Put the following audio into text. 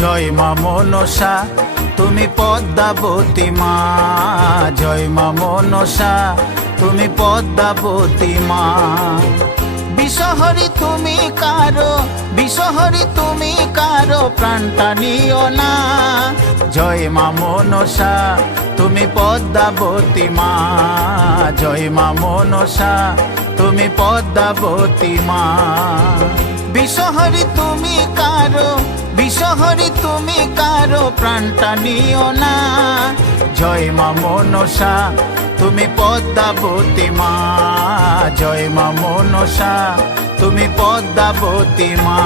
জয় মা মনসা তুমি পদ্মাবতী মা, জয় মা মনসা তুমি পদ্মাবতী মা। বিষহরি তুমি কারো, বিষহরি তুমি কারো প্রাণটা নিও না। জয় মা মনসা তুমি পদ্মাবতী মা, জয় মা মনসা তুমি পদ্মাবতী মা। বিষহরি তুমি কারো, বিষহরি তুমি কারো প্রাণটা নিও না। জয় মা মনসা তুমি পদ্মাবতী মা, জয় মা মনসা তুমি পদ্মাবতী মা।